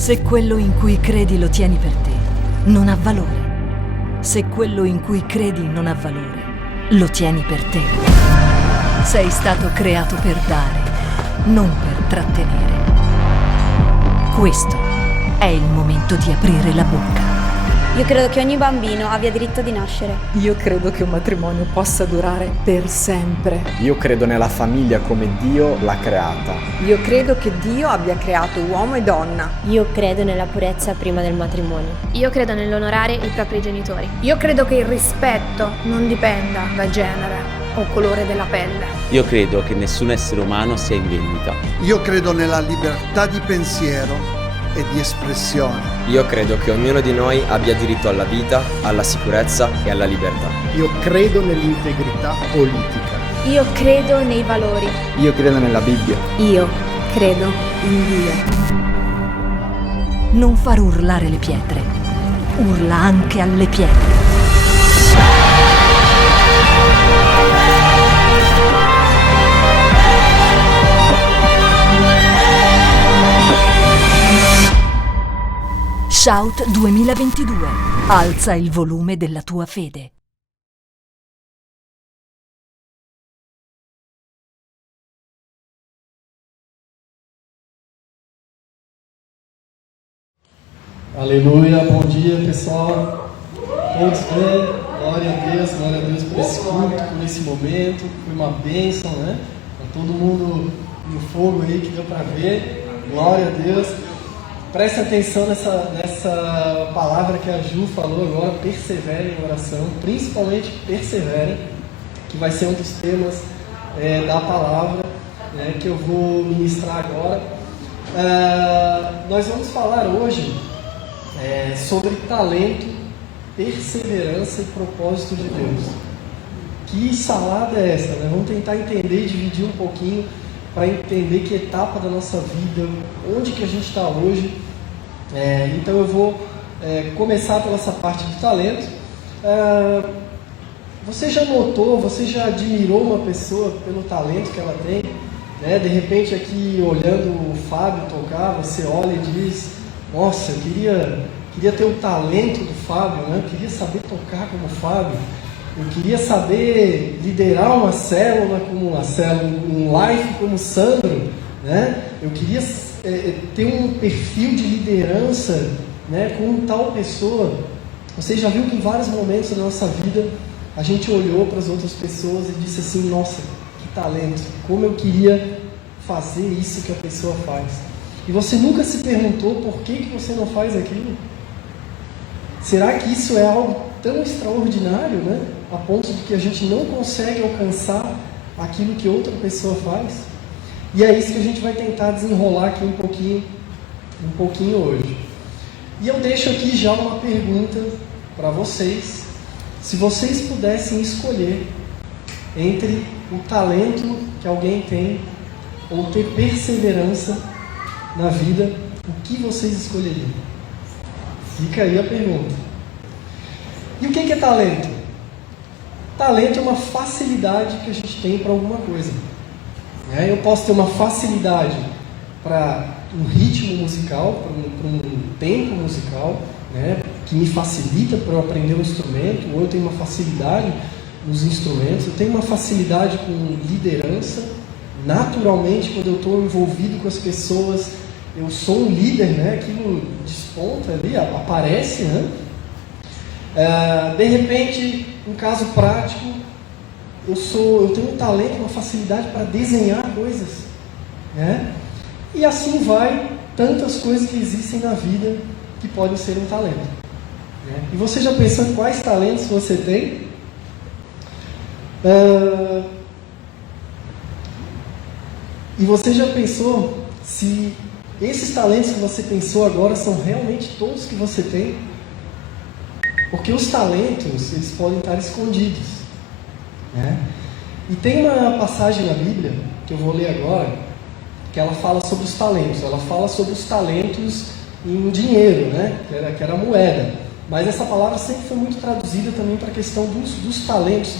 Se quello in cui credi lo tieni per te, non ha valore. Se quello in cui credi non ha valore, lo tieni per te. Sei stato creato per dare, non per trattenere. Questo è il momento di aprire la bocca. Io credo che ogni bambino abbia diritto di nascere. Io credo che un matrimonio possa durare per sempre. Io credo nella famiglia come Dio l'ha creata. Io credo che Dio abbia creato uomo e donna. Io credo nella purezza prima del matrimonio. Io credo nell'onorare i propri genitori. Io credo che il rispetto non dipenda da genere o colore della pelle. Io credo che nessun essere umano sia in vendita. Io credo nella libertà di pensiero e di espressione. Io credo che ognuno di noi abbia diritto alla vita, alla sicurezza e alla libertà. Io credo nell'integrità politica. Io credo nei valori. Io credo nella Bibbia. Io credo in Dio. Non far urlare le pietre. Urla anche alle pietre. Shout 2022. Alza il volume della tua fede. Aleluia, bom dia pessoal, todos bem? Glória a Deus por esse culto, por esse momento, foi uma bênção, né? Tá todo mundo no fogo aí que deu para ver, glória a Deus. Preste atenção nessa palavra que a Ju falou agora, perseverem em oração, principalmente perseverem, que vai ser um dos temas da palavra, né, que eu vou ministrar agora. Nós vamos falar hoje sobre talento, perseverança e propósito de Deus. Que salada é essa, né? Vamos tentar entender e dividir um pouquinho para entender que etapa da nossa vida, onde que a gente está hoje. Então eu vou começar pela essa parte do talento. Você já notou, você já admirou uma pessoa pelo talento que ela tem? Né? De repente aqui olhando o Fábio tocar, você olha e diz: nossa, eu queria ter o talento do Fábio, né? Eu queria saber tocar como o Fábio. Eu queria saber liderar uma célula como uma célula, um life como o Sandro, né? Eu queria ter um perfil de liderança, né, como tal pessoa. Você já viu que em vários momentos da nossa vida a gente olhou para as outras pessoas e disse assim: nossa, que talento, como eu queria fazer isso que a pessoa faz. E você nunca se perguntou por que você não faz aquilo? Será que isso é algo tão extraordinário, né? A ponto de que a gente não consegue alcançar aquilo que outra pessoa faz? E é isso que a gente vai tentar desenrolar aqui um pouquinho hoje. E eu deixo aqui já uma pergunta para vocês. Se vocês pudessem escolher entre o talento que alguém tem ou ter perseverança na vida, o que vocês escolheriam? Fica aí a pergunta. E o que é talento? Talento é uma facilidade que a gente tem para alguma coisa. Eu posso ter uma facilidade para um ritmo musical, para um tempo musical, né, que me facilita para eu aprender um instrumento, ou eu tenho uma facilidade nos instrumentos, eu tenho uma facilidade com liderança. Naturalmente, quando eu estou envolvido com as pessoas, eu sou um líder, né, aquilo desponta ali, aparece, né? De repente, um caso prático, eu tenho um talento, uma facilidade para desenhar coisas, né? E assim vai, tantas coisas que existem na vida que podem ser um talento, né? E você já pensou em quais talentos você tem? E você já pensou se esses talentos que você pensou agora são realmente todos que você tem? Porque os talentos, eles podem estar escondidos, né? E tem uma passagem na Bíblia, que eu vou ler agora, que ela fala sobre os talentos. Ela fala sobre os talentos em dinheiro, né? Que era a moeda. Mas essa palavra sempre foi muito traduzida também para a questão dos talentos,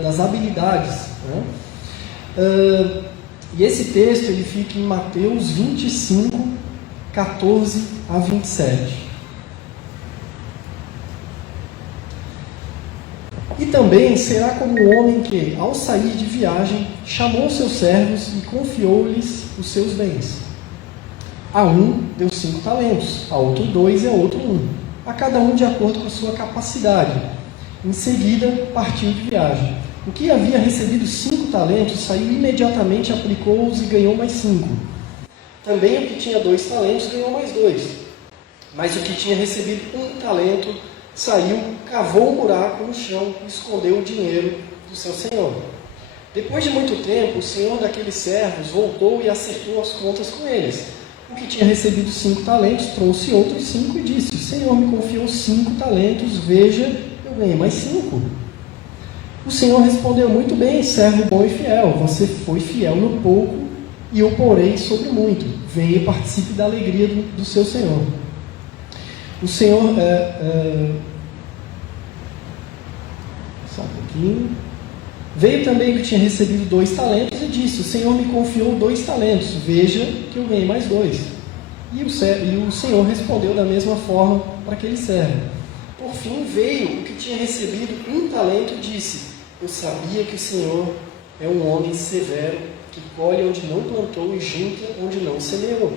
das habilidades, né? E esse texto ele fica em Mateus 25, 14 a 27. E também será como o homem que, ao sair de viagem, chamou seus servos e confiou-lhes os seus bens. A um deu 5 talentos, a outro 2 e a outro 1, a cada um de acordo com a sua capacidade. Em seguida, partiu de viagem. O que havia recebido 5 talentos saiu imediatamente, aplicou-os e ganhou mais 5. Também o que tinha 2 talentos ganhou mais 2. Mas o que tinha recebido 1 talento saiu, cavou um buraco no chão e escondeu o dinheiro do seu senhor. Depois de muito tempo, o senhor daqueles servos voltou e acertou as contas com eles. O que tinha recebido 5 talentos trouxe outros 5 e disse: o senhor me confiou 5 talentos, veja, eu ganhei mais 5. O senhor respondeu: muito bem, servo bom e fiel, você foi fiel no pouco e eu porei sobre muito. Venha e participe da alegria do seu senhor. O Senhor, só um pouquinho, veio também que tinha recebido 2 talentos e disse: o Senhor me confiou 2 talentos, veja que eu ganhei mais 2. E o Senhor respondeu da mesma forma para aquele servo. Por fim veio o que tinha recebido 1 talento e disse: eu sabia que o Senhor é um homem severo, que colhe onde não plantou e junta onde não semeou.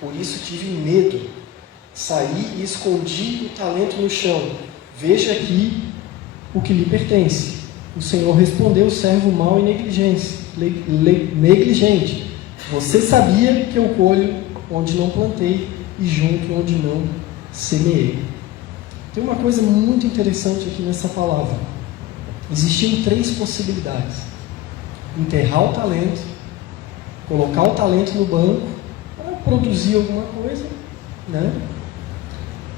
Por isso tive medo. Saí e escondi o talento no chão. Veja aqui o que lhe pertence. O Senhor respondeu: servo mau e negligente. Você sabia que eu colho onde não plantei e junto onde não semeei. Tem uma coisa muito interessante aqui nessa palavra. Existiam 3 possibilidades: enterrar o talento, colocar o talento no banco para produzir alguma coisa, né?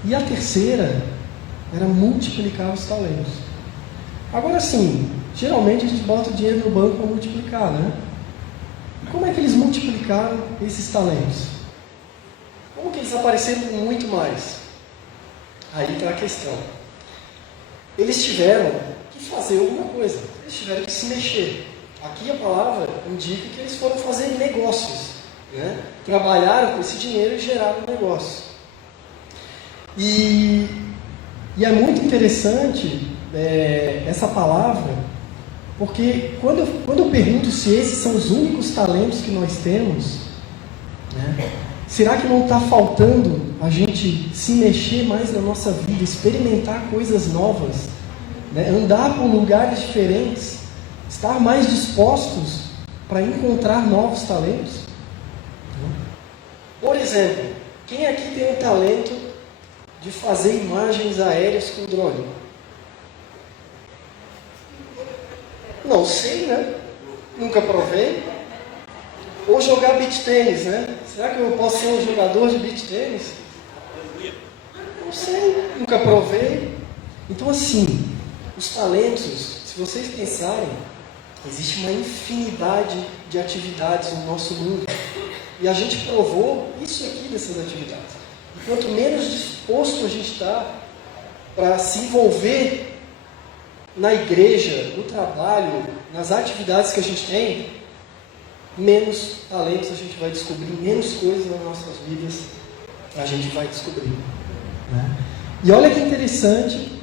E a terceira era multiplicar os talentos. Agora sim, geralmente a gente bota o dinheiro no banco para multiplicar, né? E como é que eles multiplicaram esses talentos? Como que eles apareceram muito mais? Aí está a questão. Eles tiveram que fazer alguma coisa, eles tiveram que se mexer. Aqui a palavra indica que eles foram fazer negócios, né? Trabalharam com esse dinheiro e geraram um negócio. E é muito interessante essa palavra, porque quando eu pergunto se esses são os únicos talentos que nós temos, né, será que não está faltando a gente se mexer mais na nossa vida, experimentar coisas novas, né, andar por lugares diferentes, estar mais dispostos para encontrar novos talentos? Por exemplo, quem aqui tem um talento de fazer imagens aéreas com drone? Não sei, né? Nunca provei. Ou jogar beach tênis, né? Será que eu posso ser um jogador de beach tênis? Não sei, nunca provei. Então assim, os talentos, se vocês pensarem, existe uma infinidade de atividades no nosso mundo. E a gente provou isso aqui dessas atividades. E quanto menos disposto a gente está para se envolver na igreja, no trabalho, nas atividades que a gente tem, menos talentos a gente vai descobrir, menos coisas nas nossas vidas a gente vai descobrir, né? E olha que interessante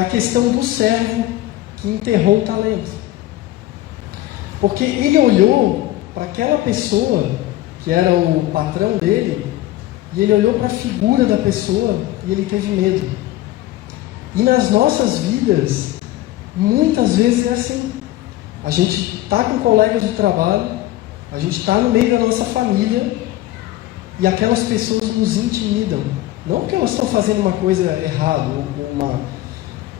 a questão do servo que enterrou o talento. Porque ele olhou para aquela pessoa que era o patrão dele, e ele olhou para a figura da pessoa e ele teve medo. E nas nossas vidas, muitas vezes é assim. A gente está com colegas de trabalho, a gente está no meio da nossa família, e aquelas pessoas nos intimidam. Não porque elas estão fazendo uma coisa errada,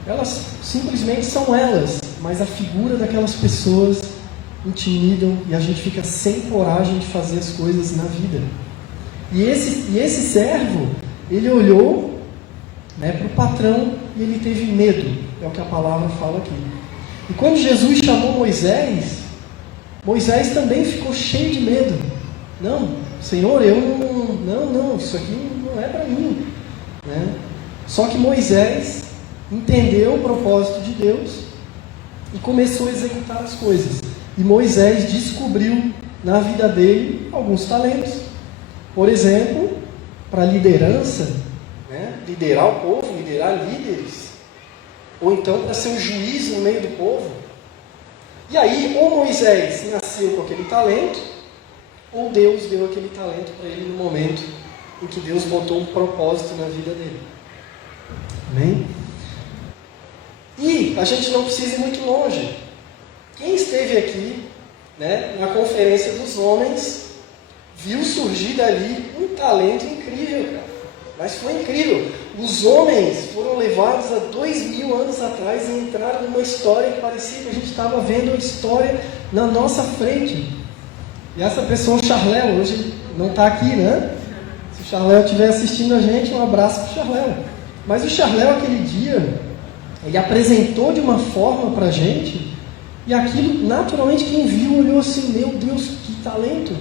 elas simplesmente são elas, mas a figura daquelas pessoas intimidam e a gente fica sem coragem de fazer as coisas na vida. E esse servo, ele olhou, né, para o patrão e ele teve medo, é o que a palavra fala aqui. E quando Jesus chamou Moisés também ficou cheio de medo. Não, Senhor, não, isso aqui não é para mim, né? Só que Moisés entendeu o propósito de Deus e começou a executar as coisas. E Moisés descobriu na vida dele alguns talentos. Por exemplo, para liderança, né? Liderar o povo, liderar líderes, ou então para ser um juiz no meio do povo. E aí, ou Moisés nasceu com aquele talento, ou Deus deu aquele talento para ele no momento em que Deus botou um propósito na vida dele. Amém? E a gente não precisa ir muito longe. Quem esteve aqui, né, na conferência dos homens, viu surgir dali um talento incrível, cara. Mas foi incrível. Os homens foram levados há 2000 anos atrás e entraram numa história que parecia que a gente estava vendo a história na nossa frente. E essa pessoa, o Charléu, hoje não está aqui, né? Se o Charléu estiver assistindo a gente, um abraço para o Charléu. Mas o Charléu, aquele dia, ele apresentou de uma forma para a gente, e aquilo, naturalmente, quem viu olhou assim, meu Deus, que talento!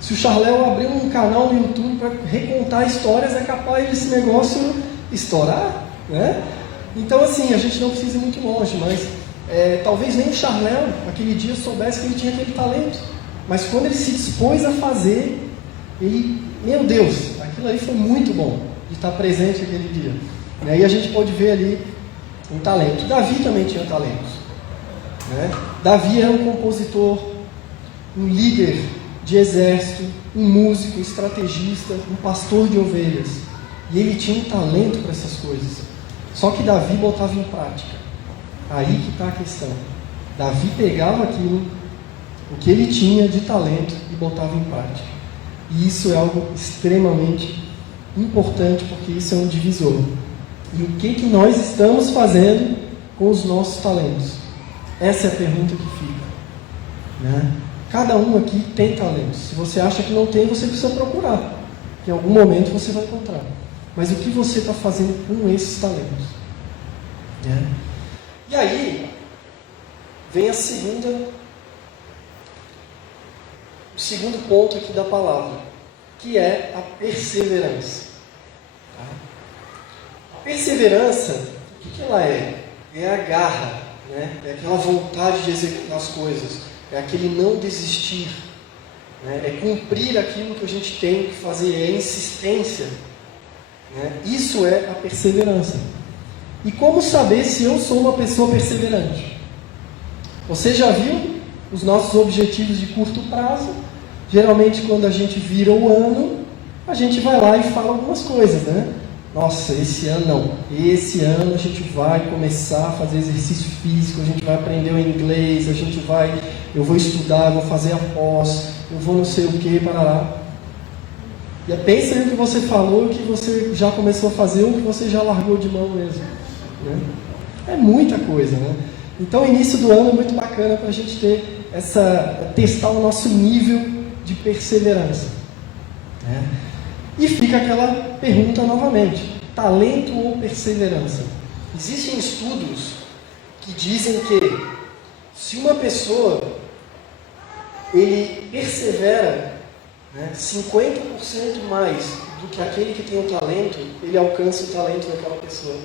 Se o Charléu abrir um canal no YouTube para recontar histórias, é capaz desse negócio estourar, né? Então, assim, a gente não precisa ir muito longe, mas talvez nem o Charléu, aquele dia, soubesse que ele tinha aquele talento. Mas quando ele se dispôs a fazer, ele, meu Deus, aquilo ali foi muito bom de estar presente aquele dia. E aí a gente pode ver ali um talento. Davi também tinha talentos, né? Davi era um compositor, um líder de exército, um músico, um estrategista, um pastor de ovelhas. E ele tinha um talento para essas coisas. Só que Davi botava em prática. Aí que está a questão. Davi pegava aquilo, o que ele tinha de talento, e botava em prática. E isso é algo extremamente importante, porque isso é um divisor. E o que nós estamos fazendo com os nossos talentos? Essa é a pergunta que fica, né? Cada um aqui tem talentos. Se você acha que não tem, você precisa procurar. Em algum momento você vai encontrar. Mas o que você está fazendo com esses talentos? Né? E aí, vem o segundo ponto aqui da palavra, que é a perseverança. A perseverança, o que ela é? É a garra, né? É aquela vontade de executar as coisas. É aquele não desistir, né? É cumprir aquilo que a gente tem que fazer, é a insistência, né? Isso é a perseverança. E como saber se eu sou uma pessoa perseverante? Você já viu os nossos objetivos de curto prazo? Geralmente quando a gente vira o ano, a gente vai lá e fala algumas coisas, né? Nossa, esse ano não. Esse ano a gente vai começar a fazer exercício físico, a gente vai aprender o inglês, eu vou estudar, eu vou fazer a pós, eu vou não sei o que, parará. E pensa aí o que você falou, o que você já começou a fazer, ou o que você já largou de mão mesmo, né? É muita coisa, né? Então o início do ano é muito bacana para a gente testar o nosso nível de perseverança, né? E fica aquela pergunta novamente: talento ou perseverança? Existem estudos que dizem que se uma pessoa ele persevera, né, 50% mais do que aquele que tem o talento, ele alcança o talento daquela pessoa.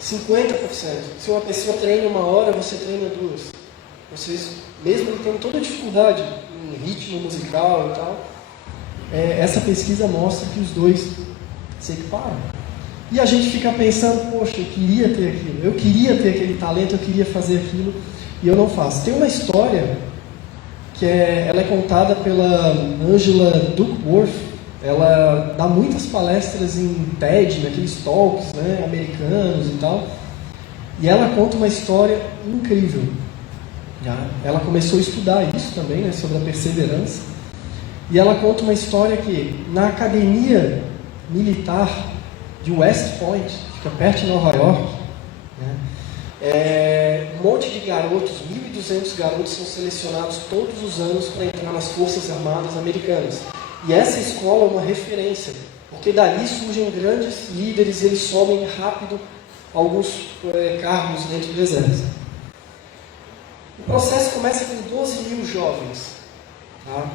50%. Se uma pessoa treina 1 hora, você treina 2. Vocês, mesmo tendo toda a dificuldade em ritmo musical e tal, essa pesquisa mostra que os dois se equiparam. E a gente fica pensando, poxa, eu queria ter aquilo, eu queria ter aquele talento, eu queria fazer aquilo, e eu não faço. Tem uma história que ela é contada pela Angela Duckworth. Ela dá muitas palestras em TED, naqueles talks, né, americanos e tal. E ela conta uma história incrível. Ela começou a estudar isso também, né, sobre a perseverança. E ela conta uma história que na academia militar de West Point, fica perto de Nova York, né, um monte de garotos, 1.200 garotos são selecionados todos os anos para entrar nas Forças Armadas Americanas. E essa escola é uma referência, porque dali surgem grandes líderes e eles sobem rápido alguns cargos dentro do exército. O processo começa com 12.000 jovens. Tá?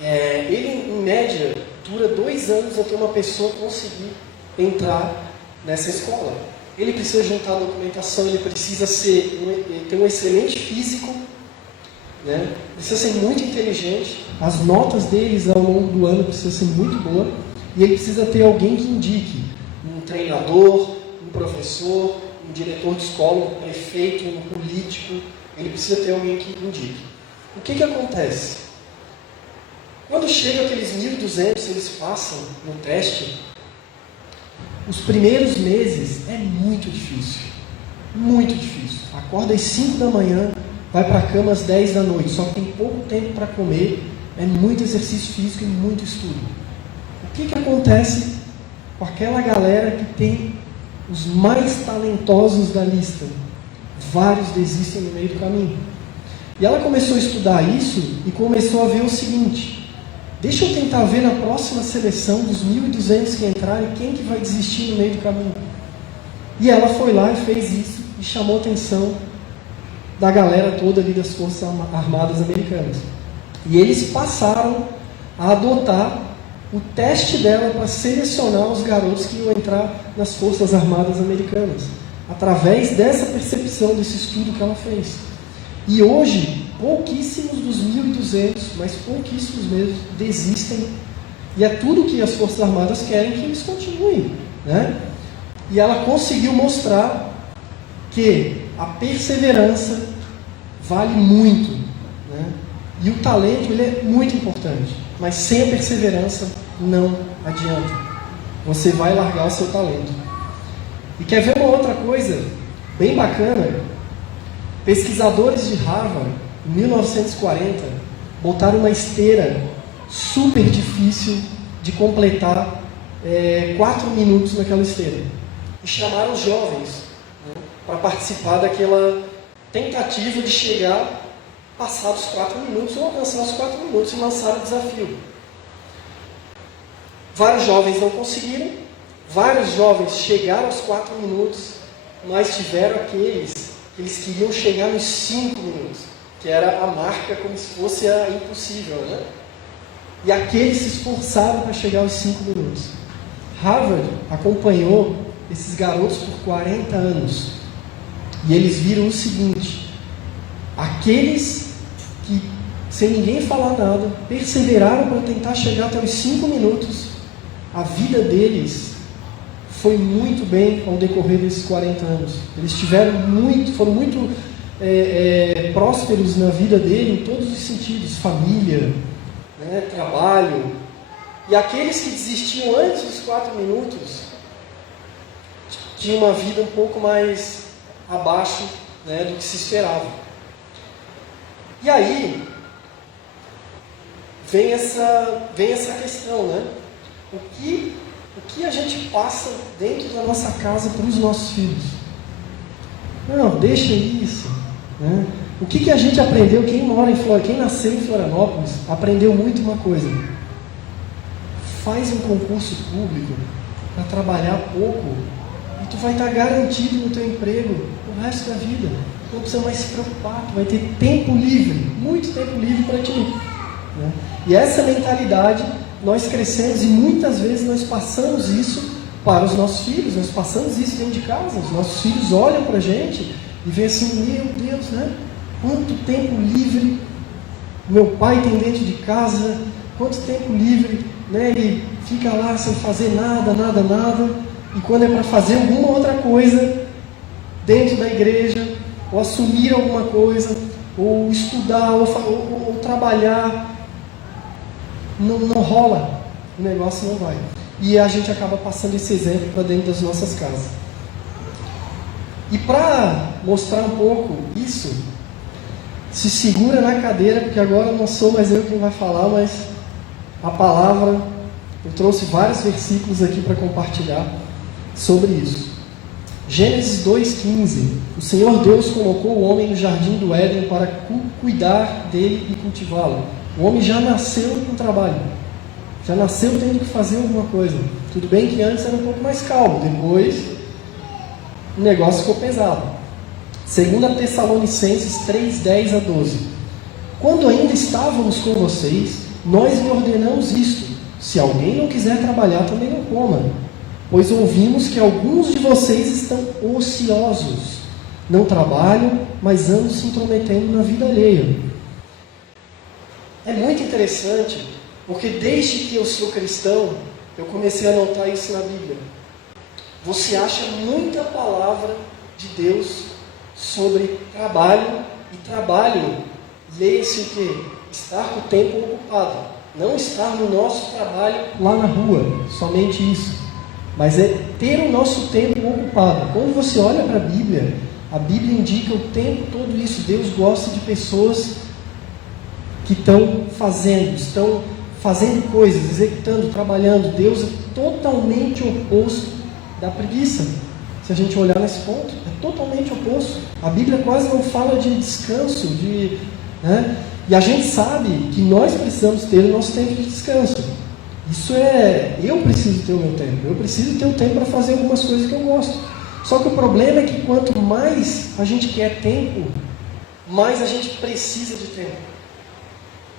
Ele, em média, dura 2 anos até uma pessoa conseguir entrar nessa escola. Ele precisa juntar a documentação, ele precisa ter um excelente físico, né? Precisa ser muito inteligente, as notas deles ao longo do ano precisam ser muito boas, e ele precisa ter alguém que indique, um treinador, um professor, um diretor de escola, um prefeito, um político, ele precisa ter alguém que indique. O que acontece? Quando chega aqueles 1.200, eles passam no teste, os primeiros meses é muito difícil. Muito difícil. Acorda às 5 da manhã, vai para a cama às 10 da noite, só que tem pouco tempo para comer, é muito exercício físico e muito estudo. O que acontece com aquela galera que tem os mais talentosos da lista? Vários desistem no meio do caminho. E ela começou a estudar isso e começou a ver o seguinte: deixa eu tentar ver na próxima seleção dos 1.200 que entrarem, quem que vai desistir no meio do caminho. E ela foi lá e fez isso e chamou a atenção da galera toda ali das Forças Armadas Americanas. E eles passaram a adotar o teste dela para selecionar os garotos que iam entrar nas Forças Armadas Americanas, através dessa percepção, desse estudo que ela fez. E hoje, pouquíssimos dos 1.200, mas pouquíssimos mesmo, desistem. E é tudo que as Forças Armadas querem que eles continuem, né? E ela conseguiu mostrar que a perseverança vale muito, né? E o talento, ele é muito importante, mas sem a perseverança não adianta. Você vai largar o seu talento. E quer ver uma outra coisa bem bacana? Pesquisadores de Harvard, em 1940, botaram uma esteira super difícil de completar 4 minutos naquela esteira. E chamaram os jovens, né, para participar daquela tentativa de chegar, passar os 4 minutos ou alcançar os 4 minutos e lançar o desafio. Vários jovens não conseguiram, vários jovens chegaram aos 4 minutos, mas tiveram aqueles que eles queriam chegar nos 5 minutos, que era a marca como se fosse a impossível, né? E aqueles se esforçaram para chegar aos 5 minutos. Harvard acompanhou esses garotos por 40 anos. E eles viram o seguinte: aqueles que, sem ninguém falar nada, perseveraram para tentar chegar até os 5 minutos, a vida deles foi muito bem ao decorrer desses 40 anos. Eles foram muito prósperos na vida dele em todos os sentidos, família, né, trabalho. E aqueles que desistiam antes dos 4 minutos tinham uma vida um pouco mais abaixo, né, do que se esperava. E aí vem essa questão, né? O que a gente passa dentro da nossa casa para os nossos filhos? Não, deixa isso, né? O que a gente aprendeu? Quem nasceu em Florianópolis aprendeu muito uma coisa: faz um concurso público para trabalhar pouco e tu vai estar garantido no teu emprego o resto da vida. Não precisa mais se preocupar, tu vai ter tempo livre, muito tempo livre para ti, né? E essa mentalidade nós crescemos e muitas vezes nós passamos isso para os nossos filhos, nós passamos isso dentro de casa. Os nossos filhos olham para a gente e veem assim: meu Deus, né? Quanto tempo livre meu pai tem dentro de casa, quanto tempo livre, né? Ele fica lá sem fazer nada, e quando é para fazer alguma outra coisa dentro da igreja, ou assumir alguma coisa, ou estudar, ou trabalhar, não rola, o negócio não vai. E a gente acaba passando esse exemplo para dentro das nossas casas. E para mostrar um pouco isso, se segura na cadeira, porque agora não sou mais eu quem vai falar, mas a palavra, eu trouxe vários versículos aqui para compartilhar sobre isso. Gênesis 2,15. O Senhor Deus colocou o homem no jardim do Éden para cuidar dele e cultivá-lo. O homem já nasceu com trabalho, já nasceu tendo que fazer alguma coisa. Tudo bem que antes era um pouco mais calmo, depois o negócio ficou pesado. 2 Tessalonicenses 3:10 a 12. Quando ainda estávamos com vocês, nós lhe ordenamos isto: se alguém não quiser trabalhar, também não coma, pois ouvimos que alguns de vocês estão ociosos, não trabalham, mas andam se intrometendo na vida alheia. É muito interessante, porque desde que eu sou cristão, eu comecei a notar isso na Bíblia. Você acha muita palavra de Deus sobre trabalho, e trabalho, leia-se o quê? Estar com o tempo ocupado. Não estar no nosso trabalho lá na rua, somente isso. Mas é ter o nosso tempo ocupado. Quando você olha para a Bíblia indica o tempo todo isso. Deus gosta de pessoas que estão fazendo coisas, executando, trabalhando. Deus é totalmente oposto da preguiça. Se a gente olhar nesse ponto, é totalmente oposto. A Bíblia quase não fala de descanso, né? E a gente sabe que nós precisamos ter o nosso tempo de descanso. Eu preciso ter o meu tempo. Eu preciso ter o tempo para fazer algumas coisas que eu gosto. Só que o problema é que quanto mais a gente quer tempo, mais a gente precisa de tempo.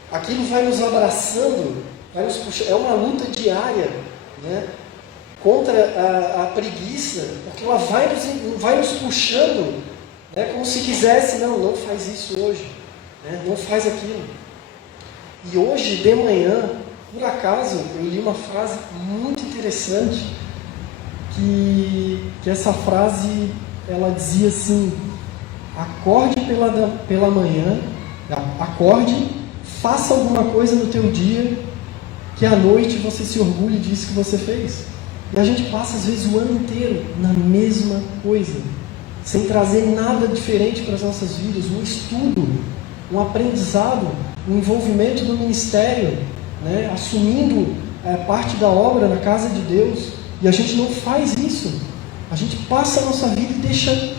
Aquilo vai nos abraçando, vai nos puxando. É uma luta diária, né? Contra a preguiça, porque ela vai nos puxando, né? Como se quisesse, não faz isso hoje, né? Não faz aquilo. E hoje de manhã, por acaso, eu li uma frase muito interessante, que essa frase, ela dizia assim: acorde pela manhã, acorde, faça alguma coisa no teu dia, que à noite você se orgulhe disso que você fez. E a gente passa às vezes o ano inteiro na mesma coisa, sem trazer nada diferente para as nossas vidas, um estudo, um aprendizado, um envolvimento no ministério, né? Assumindo parte da obra na casa de Deus, e a gente não faz isso. A gente passa a nossa vida e deixa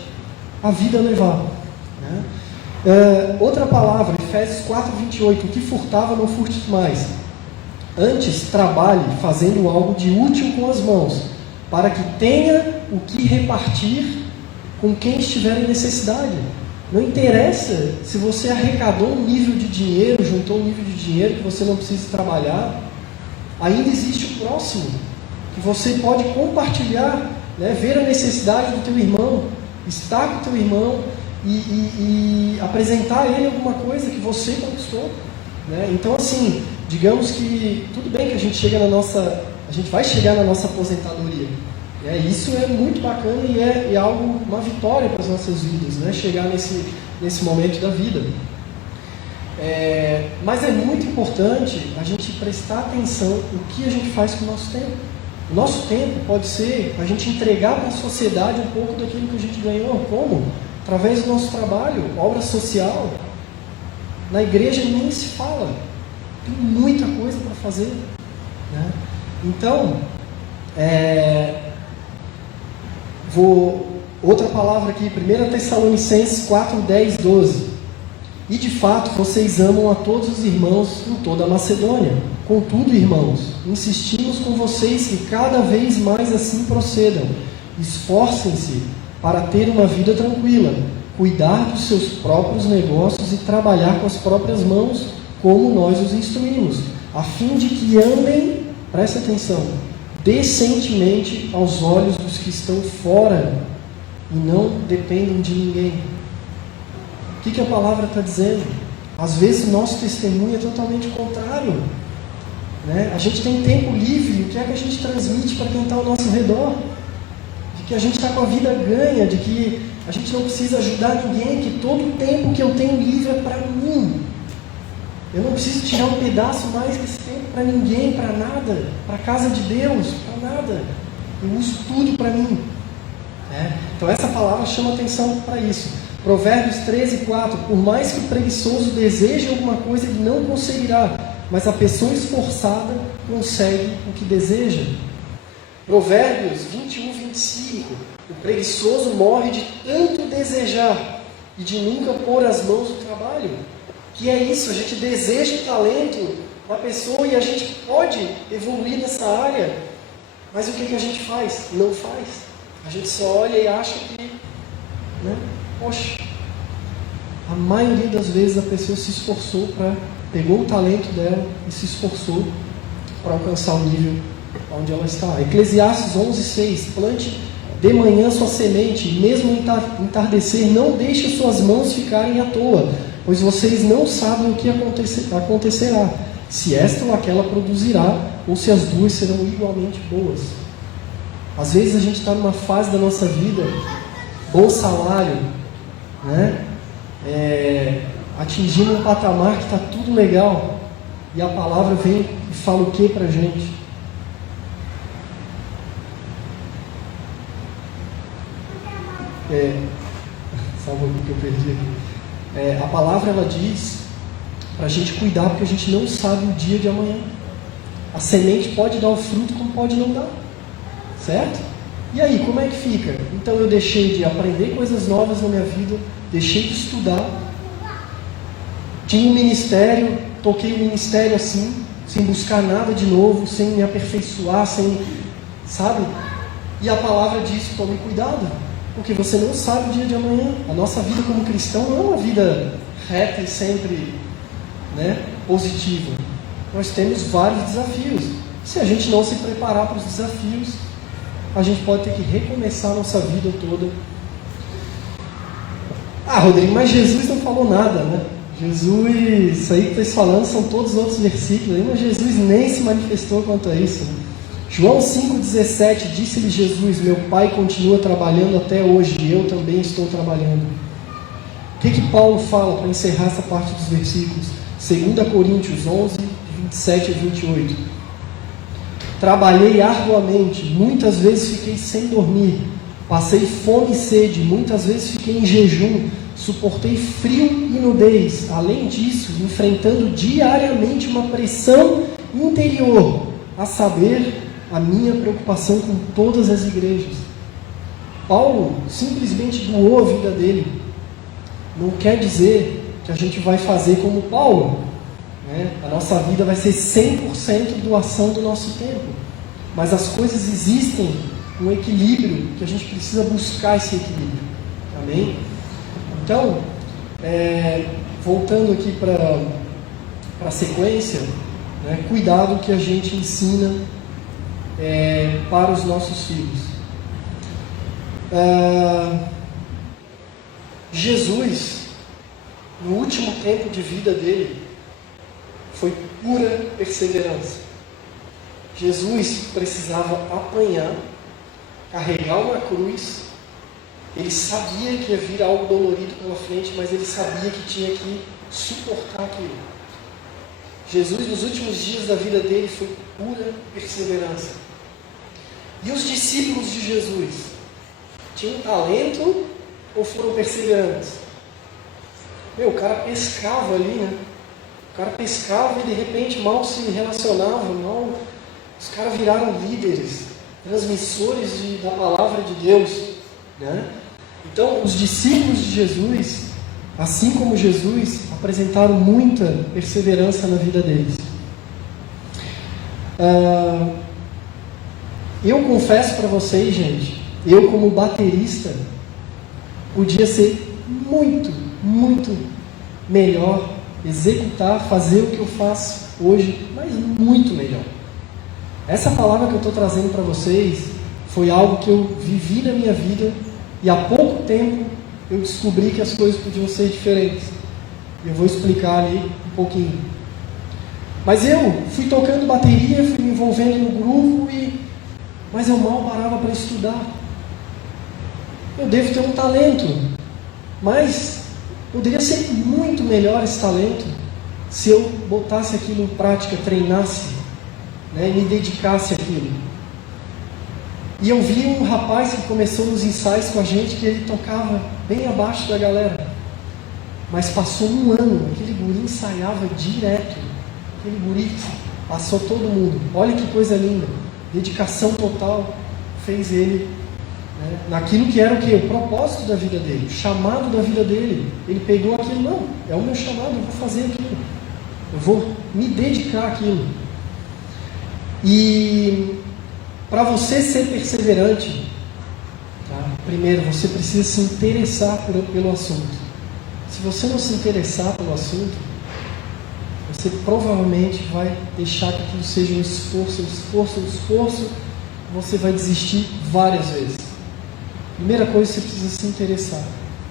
a vida levar, né? Outra palavra, Efésios 4:28, o que furtava não furte mais. Antes, trabalhe fazendo algo de útil com as mãos, para que tenha o que repartir com quem estiver em necessidade. Não interessa se você arrecadou um nível de dinheiro, juntou um nível de dinheiro que você não precisa trabalhar, ainda existe o próximo, que você pode compartilhar, né? Ver a necessidade do teu irmão, estar com o teu irmão e apresentar a ele alguma coisa que você conquistou, né? Então, assim, digamos que tudo bem que a gente vai chegar na nossa aposentadoria, né? Isso é muito bacana e é algo, uma vitória para as nossas vidas, né? Chegar nesse momento da vida. Mas é muito importante a gente prestar atenção no que a gente faz com o nosso tempo. O nosso tempo pode ser a gente entregar para a sociedade um pouco daquilo que a gente ganhou. Como? Através do nosso trabalho, obra social. Na igreja nem se fala. Tem muita coisa para fazer, né? Então, outra palavra aqui, 1 Tessalonicenses 4:10-12. E de fato, vocês amam a todos os irmãos em toda a Macedônia. Contudo, irmãos, insistimos com vocês que cada vez mais assim procedam. Esforcem-se para ter uma vida tranquila, cuidar dos seus próprios negócios e trabalhar com as próprias mãos, como nós os instruímos, a fim de que andem, presta atenção, decentemente aos olhos dos que estão fora e não dependam de ninguém. O que a palavra está dizendo? Às vezes o nosso testemunho é totalmente contrário, né? A gente tem tempo livre, o que é que a gente transmite para quem está ao nosso redor? De que a gente está com a vida ganha, de que a gente não precisa ajudar ninguém, que todo o tempo que eu tenho livre é para mim. Eu não preciso tirar um pedaço mais desse tempo para ninguém, para nada, para a casa de Deus, para nada. Eu uso tudo para mim. Então essa palavra chama atenção para isso. Provérbios 13:4. Por mais que o preguiçoso deseje alguma coisa, ele não conseguirá, mas a pessoa esforçada consegue o que deseja. Provérbios 21:25. O preguiçoso morre de tanto desejar e de nunca pôr as mãos no trabalho. Que é isso, a gente deseja o talento da pessoa e a gente pode evoluir nessa área, mas o que a gente faz? Não faz. A gente só olha e acha que, poxa, a maioria das vezes a pessoa se esforçou pegou o talento dela e se esforçou para alcançar o nível onde ela está. Eclesiastes 11:6. Plante de manhã sua semente, e mesmo entardecer, não deixe suas mãos ficarem à toa, pois vocês não sabem o que acontecerá, se esta ou aquela produzirá ou se as duas serão igualmente boas. Às vezes a gente está numa fase da nossa vida, bom salário, né? Atingindo um patamar que está tudo legal, e a palavra vem e fala o que para a gente? Salva o que eu perdi aqui. A palavra ela diz para a gente cuidar, porque a gente não sabe o dia de amanhã. A semente pode dar o fruto como pode não dar, certo? E aí, como é que fica? Então eu deixei de aprender coisas novas na minha vida, deixei de estudar, tinha um ministério, toquei o ministério assim, sem buscar nada de novo, sem me aperfeiçoar, sabe? E a palavra diz, tome cuidado, porque você não sabe o dia de amanhã. A nossa vida como cristão não é uma vida reta e sempre, né, positiva. Nós temos vários desafios. Se a gente não se preparar para os desafios, a gente pode ter que recomeçar a nossa vida toda. Rodrigo, mas Jesus não falou nada, né? Jesus, isso aí que vocês falando são todos os outros versículos aí, mas Jesus nem se manifestou quanto a isso, né? João 5,17, disse-lhe Jesus, meu Pai continua trabalhando até hoje, e eu também estou trabalhando. O que Paulo fala para encerrar essa parte dos versículos? 2 Coríntios 11, 27 e 28. Trabalhei arduamente, muitas vezes fiquei sem dormir, passei fome e sede, muitas vezes fiquei em jejum, suportei frio e nudez. Além disso, enfrentando diariamente uma pressão interior, a saber, a minha preocupação com todas as igrejas. Paulo simplesmente doou a vida dele. Não quer dizer que a gente vai fazer como Paulo, né? A nossa vida vai ser 100% doação do nosso tempo. Mas as coisas existem, um equilíbrio, que a gente precisa buscar esse equilíbrio. Amém? Então, voltando aqui para a sequência, né? Cuidado que a gente ensina para os nossos filhos. Jesus, no último tempo de vida dele, foi pura perseverança. Jesus precisava apanhar, carregar uma cruz. Ele sabia que ia vir algo dolorido pela frente, mas ele sabia que tinha que suportar aquilo. Jesus, nos últimos dias da vida dele, foi pura perseverança. E os discípulos de Jesus tinham talento ou foram perseverantes? O cara pescava ali, né? O cara pescava e de repente mal se relacionava, os caras viraram líderes, transmissores da palavra de Deus, né? Então, os discípulos de Jesus, assim como Jesus, apresentaram muita perseverança na vida deles. Eu confesso para vocês, gente, eu como baterista, podia ser muito, muito melhor executar, fazer o que eu faço hoje, mas muito melhor. Essa palavra que eu estou trazendo para vocês foi algo que eu vivi na minha vida e há pouco tempo eu descobri que as coisas podiam ser diferentes. Eu vou explicar ali um pouquinho. Mas eu fui tocando bateria, fui me envolvendo no grupo, mas eu mal parava para estudar. Eu devo ter um talento, mas poderia ser muito melhor esse talento se eu botasse aquilo em prática, treinasse, né, me dedicasse àquilo. E eu vi um rapaz que começou nos ensaios com a gente, que ele tocava bem abaixo da galera. Mas passou um ano, aquele guri ensaiava direto. Aquele guri passou todo mundo. Olha que coisa linda. Dedicação total fez ele, né, naquilo que era o quê? O propósito da vida dele, o chamado da vida dele. Ele pegou aquilo, não, é o meu chamado, eu vou fazer aquilo. Eu vou me dedicar àquilo. E para você ser perseverante, tá? Primeiro você precisa se interessar pelo assunto. Se você não se interessar pelo assunto, você provavelmente vai deixar que aquilo seja um esforço, você vai desistir várias vezes. Primeira coisa, você precisa se interessar.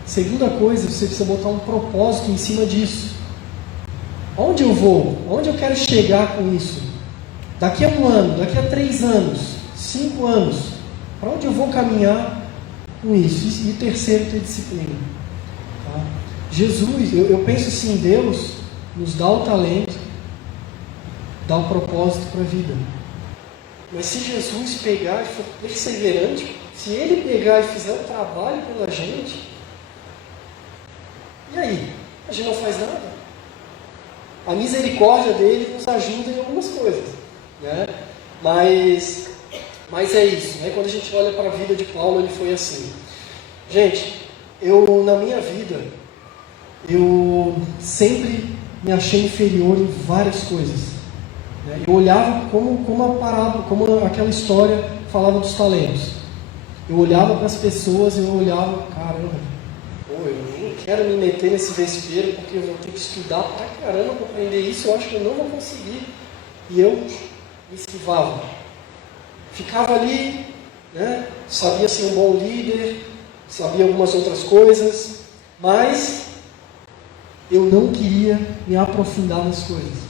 Segunda coisa, você precisa botar um propósito em cima disso. Onde eu vou? Onde eu quero chegar com isso? daqui a 1 ano, daqui a 3 anos, 5 anos, para onde eu vou caminhar com isso? E o terceiro, ter disciplina. Tá? Jesus, eu penso assim, Deus nos dá o talento, dá o propósito para a vida. Mas se Jesus pegar e for perseverante, se Ele pegar e fizer o trabalho pela gente, e aí? A gente não faz nada. A misericórdia dele nos ajuda em algumas coisas, né? Mas é isso, né? Quando a gente olha para a vida de Paulo, ele foi assim. Gente, na minha vida, eu sempre me achei inferior em várias coisas. Né? Eu olhava como a parábola, como aquela história falava dos talentos. Eu olhava para as pessoas e eu olhava, caramba, eu nem quero me meter nesse vespeiro porque eu vou ter que estudar pra caramba para aprender isso, eu acho que eu não vou conseguir. E eu me esquivava. Ficava ali, né? Sabia ser um bom líder, sabia algumas outras coisas, mas eu não queria me aprofundar nas coisas.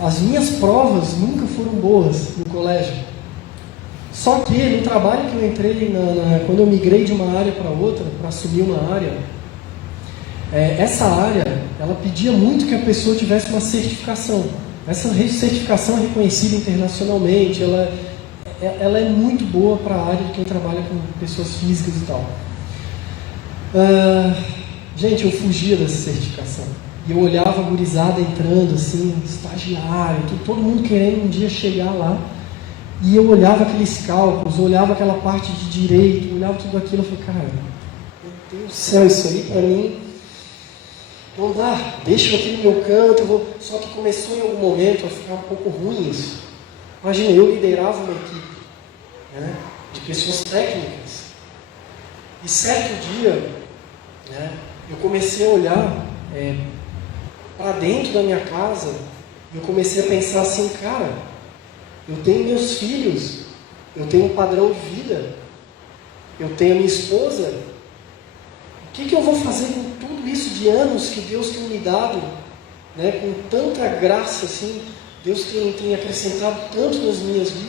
As minhas provas nunca foram boas no colégio. Só que no trabalho que eu entrei, quando eu migrei de uma área para outra, para assumir uma área, essa área, ela pedia muito que a pessoa tivesse uma certificação. Essa certificação é reconhecida internacionalmente, ela é muito boa para a área de quem trabalha com pessoas físicas e tal. Gente, eu fugia dessa certificação. E eu olhava a gurizada entrando, assim, estagiário, todo mundo querendo um dia chegar lá. E eu olhava aqueles cálculos, olhava aquela parte de direito, olhava tudo aquilo, eu falei, cara, meu Deus do céu, isso aí para mim não dá, deixa eu aqui no meu canto, Só que começou em algum momento a ficar um pouco ruim isso. Imagina, eu liderava uma equipe, né, de pessoas técnicas. E certo dia, né, eu comecei a olhar para dentro da minha casa, e eu comecei a pensar assim, cara, eu tenho meus filhos, eu tenho um padrão de vida, eu tenho a minha esposa. O que eu vou fazer com tudo isso de anos que Deus tem me dado, né, com tanta graça assim, Deus tem acrescentado tanto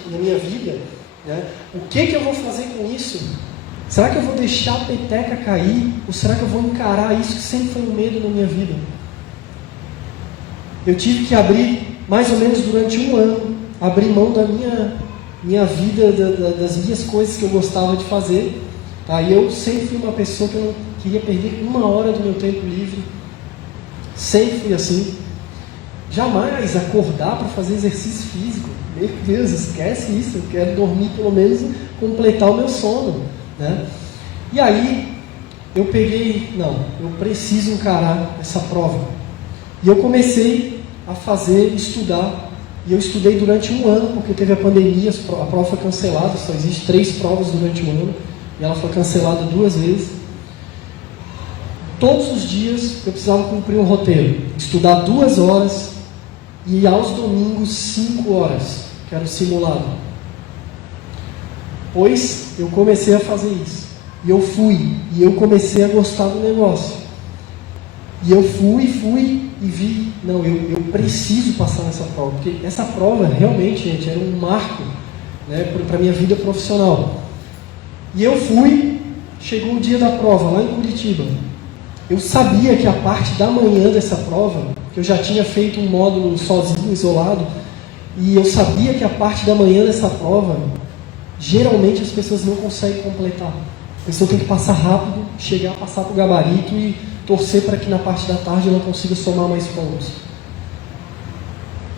na minha vida, né? O que eu vou fazer com isso? Será que eu vou deixar a peteca cair? Ou será que eu vou encarar isso que sempre foi um medo na minha vida? Eu tive que abrir, mais ou menos durante 1 ano, abrir mão da minha vida, das minhas coisas que eu gostava de fazer. Tá? E eu sempre fui uma pessoa que eu não queria perder 1 hora do meu tempo livre. Sempre fui assim. Jamais acordar para fazer exercício físico. Meu Deus, esquece isso. Eu quero dormir pelo menos, completar o meu sono. Né? E aí, eu preciso encarar essa prova. E eu comecei a estudar. E eu estudei durante 1 ano, porque teve a pandemia, a prova foi cancelada, só existe 3 provas durante 1 ano, e ela foi cancelada 2 vezes. Todos os dias eu precisava cumprir um roteiro, estudar 2 horas, e aos domingos 5 horas, que era o simulado. Pois eu comecei a fazer isso, e eu comecei a gostar do negócio. E eu fui e vi, eu preciso passar nessa prova, porque essa prova realmente, gente, era um marco, né, para a minha vida profissional. E eu chegou o dia da prova, lá em Curitiba. Eu sabia que a parte da manhã dessa prova, que eu já tinha feito um módulo sozinho, isolado, e eu sabia que a parte da manhã dessa prova, geralmente as pessoas não conseguem completar. A pessoa tem que passar rápido, passar para o gabarito e torcer para que na parte da tarde ela consiga somar mais pontos.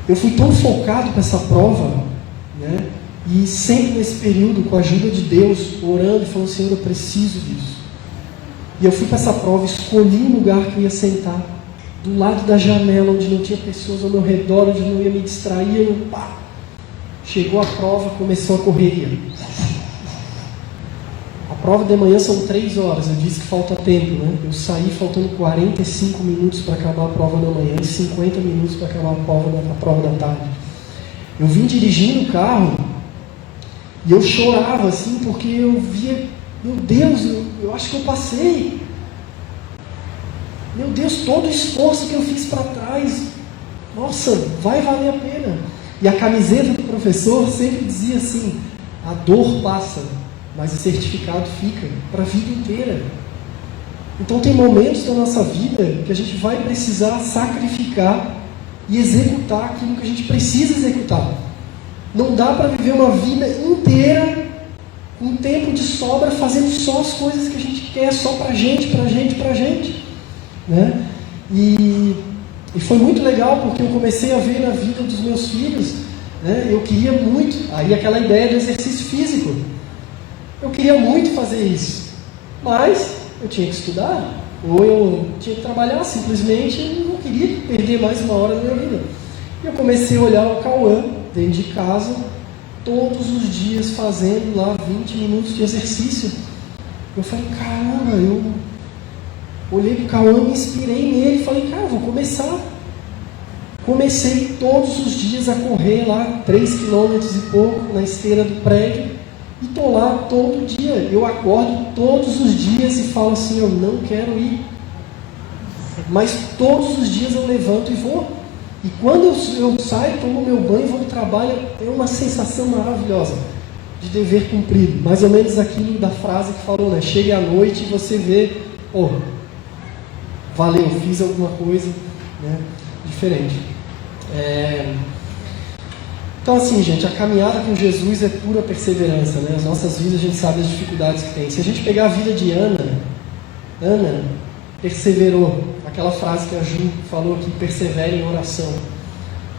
Eu fui tão focado para essa prova, né? E sempre nesse período, com a ajuda de Deus, orando e falando, Senhor, eu preciso disso. E eu fui para essa prova, escolhi um lugar que eu ia sentar, do lado da janela, onde não tinha pessoas ao meu redor, onde não ia me distrair. Chegou a prova, começou a correria. A prova de manhã são 3 horas, eu disse que falta tempo, né? Eu saí faltando 45 minutos para acabar a prova da manhã e 50 minutos para acabar a prova da tarde. Eu vim dirigindo o carro e eu chorava assim, porque eu via, meu Deus, eu acho que eu passei. Meu Deus, todo o esforço que eu fiz para trás, nossa, vai valer a pena. E a camiseta do professor sempre dizia assim: a dor passa, mas o certificado fica para a vida inteira. Então tem momentos da nossa vida que a gente vai precisar sacrificar e executar aquilo que a gente precisa executar. Não dá para viver uma vida inteira com tempo de sobra fazendo só as coisas que a gente quer, só pra gente, né? E foi muito legal porque eu comecei a ver na vida dos meus filhos, né? Eu queria muito, aí aquela ideia do exercício físico. Eu queria muito fazer isso, mas eu tinha que estudar, ou eu tinha que trabalhar, simplesmente eu não queria perder mais uma hora da minha vida. E eu comecei a olhar o Cauã dentro de casa, todos os dias fazendo lá 20 minutos de exercício. Eu falei, caramba, eu olhei para o Cauã, me inspirei nele, falei, cara, eu vou começar. Comecei todos os dias a correr lá 3 km e pouco na esteira do prédio e estou lá todo dia. Eu acordo todos os dias e falo assim, eu não quero ir. Mas todos os dias eu levanto e vou. E quando eu saio, tomo meu banho, vou para o trabalho, é uma sensação maravilhosa de dever cumprido. Mais ou menos aquilo da frase que falou, né? Chega à noite e você vê, valeu, fiz alguma coisa, né, diferente. Então assim, gente, a caminhada com Jesus é pura perseverança, né? As nossas vidas, a gente sabe as dificuldades que tem. Se a gente pegar a vida de Ana perseverou. Aquela frase que a Ju falou aqui, persevere em oração.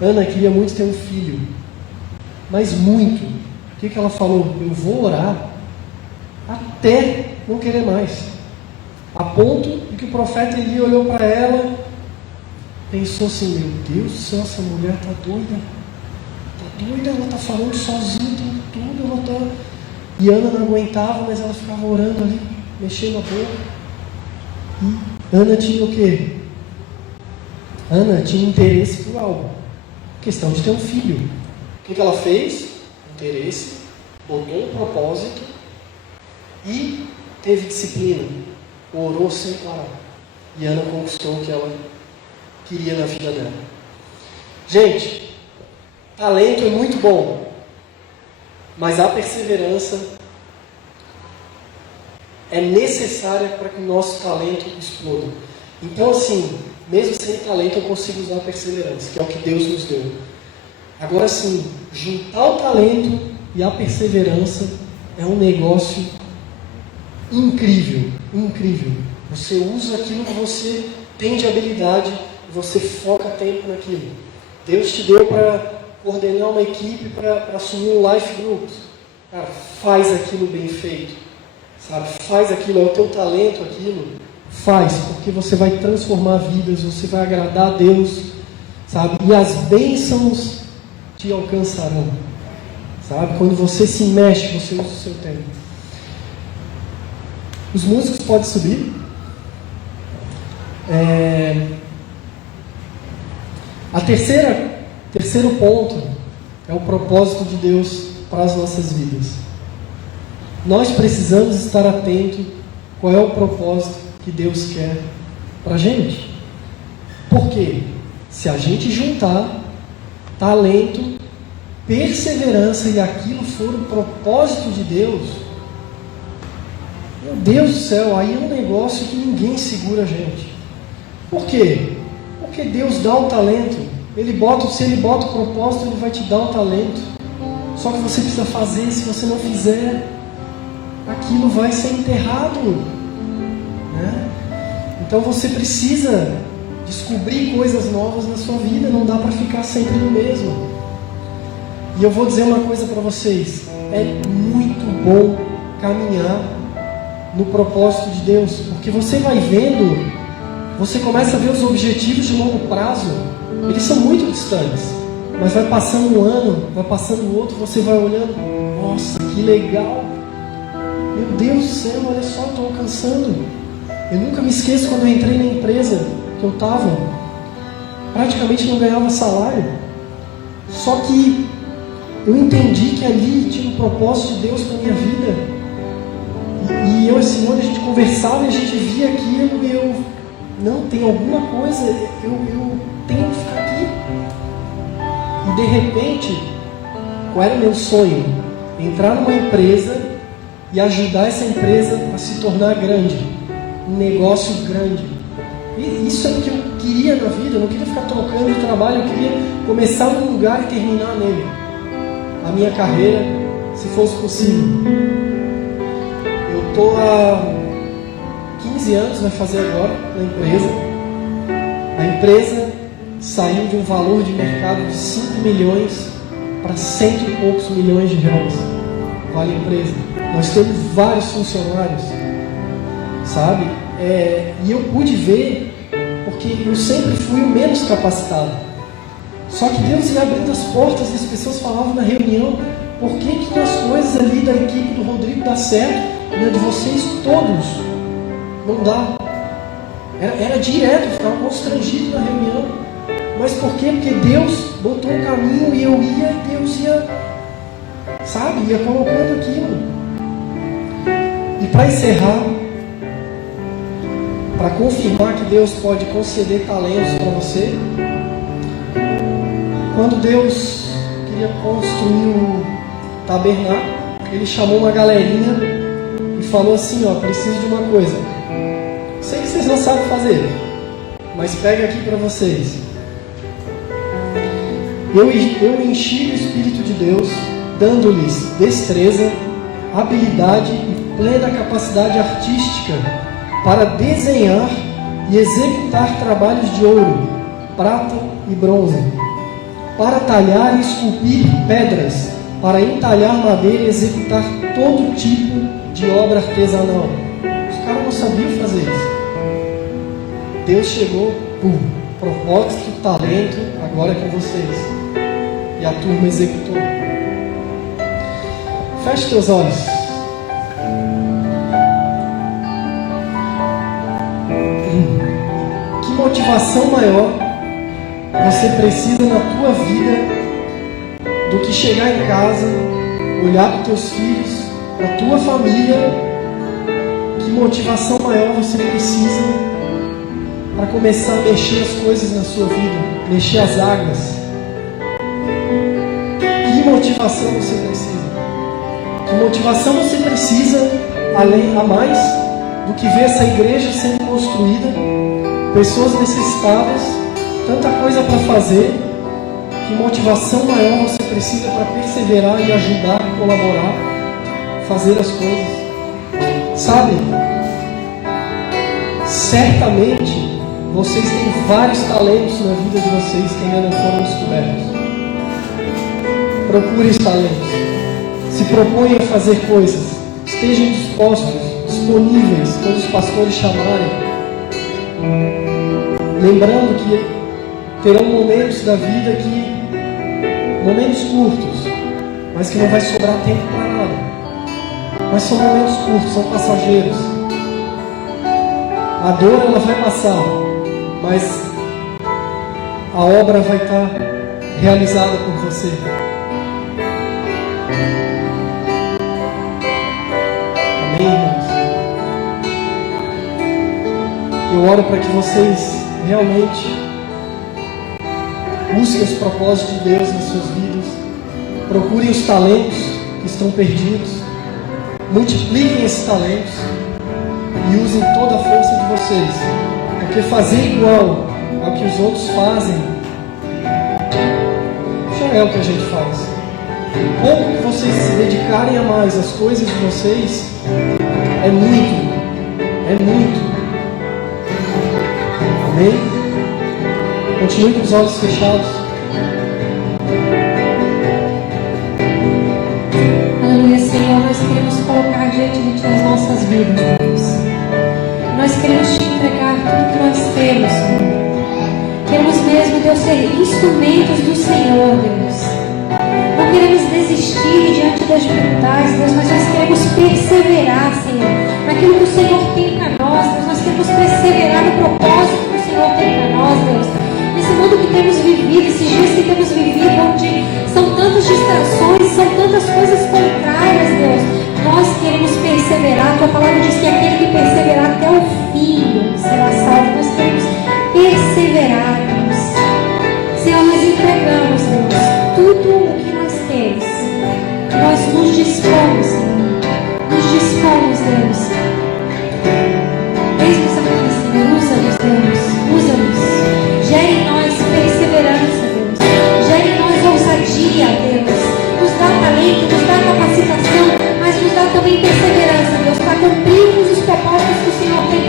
Ana queria muito ter um filho, mas muito. O que ela falou? Eu vou orar até não querer mais. A ponto de que o profeta Eli olhou para ela, pensou assim, meu Deus do céu, essa mulher está doida. Está doida, ela está falando sozinha o tempo todo, ela está... E Ana não aguentava, mas ela ficava orando ali, mexendo a boca. E Ana tinha o quê? Ana tinha interesse por algo. Questão de ter um filho. O que ela fez? Interesse, botou um propósito e teve disciplina. Orou sem parar. E Ana conquistou o que ela queria na vida dela. Gente, talento é muito bom, mas a perseverança é necessária para que o nosso talento exploda. Então, assim, mesmo sem talento, eu consigo usar a perseverança, que é o que Deus nos deu. Agora, sim, juntar o talento e a perseverança é um negócio incrível, incrível. Você usa aquilo que você tem de habilidade e você foca tempo naquilo. Deus te deu para coordenar uma equipe, para assumir um life group. Cara, faz aquilo bem feito. Sabe? Faz aquilo, é o teu talento aquilo. Faz, porque você vai transformar vidas, você vai agradar a Deus, sabe? E as bênçãos te alcançarão, sabe? Quando você se mexe, você usa o seu tempo. Os músicos podem subir. Terceiro ponto é o propósito de Deus para as nossas vidas. Nós precisamos estar atentos qual é o propósito que Deus quer para a gente. Por quê? Se a gente juntar talento, perseverança e aquilo for o propósito de Deus, meu Deus do céu, aí é um negócio que ninguém segura a gente. Por quê? Porque Deus dá o talento. Se Ele bota o propósito, Ele vai te dar o talento. Só que você precisa fazer. Se você não fizer, aquilo vai ser enterrado, né? Então você precisa descobrir coisas novas na sua vida. Não dá para ficar sempre no mesmo. E eu vou dizer uma coisa para vocês: é muito bom caminhar no propósito de Deus, porque você vai vendo, você começa a ver os objetivos de longo prazo. Eles são muito distantes, mas vai passando um ano, vai passando o outro, você vai olhando, nossa, que legal, meu Deus do céu, olha só, estou alcançando. Eu nunca me esqueço quando eu entrei na empresa que eu estava, praticamente não ganhava salário, só que eu entendi que ali tinha um propósito de Deus para a minha vida. E eu e Simone, a gente conversava e a gente via aquilo e eu, não, tem alguma coisa, eu tenho que ficar aqui. de repente, qual era o meu sonho? Entrar numa empresa e ajudar essa empresa a se tornar grande, um negócio grande. E isso é o que eu queria na vida. Eu não queria ficar trocando de trabalho, eu queria começar num lugar e terminar nele. A minha carreira, se fosse possível. Eu estou há 15 anos, vai fazer agora, na empresa. A empresa saiu de um valor de mercado de 5 milhões para 100 e poucos milhões de reais. Vale a empresa. Nós temos vários funcionários, sabe? E eu pude ver, porque eu sempre fui o menos capacitado. Só que Deus ia abrindo as portas e as pessoas falavam na reunião: por que as coisas ali da equipe do Rodrigo dá certo e a de vocês todos não dá? Era direto, eu ficava constrangido na reunião. Mas por quê? Porque Deus botou um caminho e eu ia, e Deus ia, sabe, ia colocando aquilo. E para encerrar, para confirmar que Deus pode conceder talentos para você, quando Deus queria construir o tabernáculo, Ele chamou uma galerinha e falou assim: ó, preciso de uma coisa. Sei que vocês não sabem fazer, mas pega aqui para vocês. Eu enchi o Espírito de Deus, dando-lhes destreza, habilidade e plena capacidade artística para desenhar e executar trabalhos de ouro, prata e bronze, para talhar e esculpir pedras, para entalhar madeira e executar todo tipo de obra artesanal. Os caras não sabiam fazer isso. Deus chegou, propósito, talento, agora é com vocês. E a turma executou. Feche teus olhos. Que motivação maior você precisa na tua vida do que chegar em casa, olhar para os teus filhos, para a tua família? Que motivação maior você precisa para começar a mexer as coisas na sua vida, mexer as águas? Que motivação você precisa? Que motivação você precisa a mais do que ver essa igreja sendo construída, pessoas necessitadas, tanta coisa para fazer? Que motivação maior você precisa para perseverar e ajudar, colaborar, fazer as coisas? Sabe? Certamente vocês têm vários talentos na vida de vocês que ainda não foram descobertos. Procure os talentos. Se proponham a fazer coisas. Estejam dispostos, disponíveis quando os pastores chamarem. Lembrando que terão momentos da vida momentos curtos, mas que não vai sobrar tempo para nada. Mas são momentos curtos, são passageiros. A dor ela vai passar, mas a obra vai estar realizada por você. Amém, irmãos? Eu oro para que vocês realmente busquem os propósitos de Deus nas suas vidas, procurem os talentos que estão perdidos, multipliquem esses talentos e usem toda a força de vocês, porque fazer igual ao que os outros fazem já é o que a gente faz. Pouco que vocês se dedicarem a mais às coisas de vocês é muito. Amém? Continue com os olhos fechados. Aleluia, Senhor, nós queremos colocar diante de Ti as nossas vidas, Deus. Nós queremos Te entregar tudo que nós temos, Senhor. Queremos mesmo, Deus, ser instrumentos do Senhor, Deus. Não queremos desistir diante das dificuldades, Deus, mas nós queremos perseverar, Senhor, naquilo que o Senhor tem para nós, Deus. Nós queremos perseverar no propósito que o Senhor tem para nós, Deus. Nesse mundo que temos vivido, esses dias que temos vivido, onde são tantas distrações, são tantas coisas contrárias, Deus, nós queremos perseverar. A Tua palavra diz que aquele que perseverar até o fim será salvo. Nós queremos perseverar, Deus. Senhor, nós entregamos, Deus, nós nos dispomos, Senhor. Nos dispomos, Deus. Eis-nos aqui, Senhor. Usa-nos, Deus. Usa-nos. Gere em nós perseverança, Deus. Gere em nós ousadia, Deus. Nos dá talento, nos dá capacitação, mas nos dá também perseverança, Deus, para cumprirmos os propósitos que o Senhor tem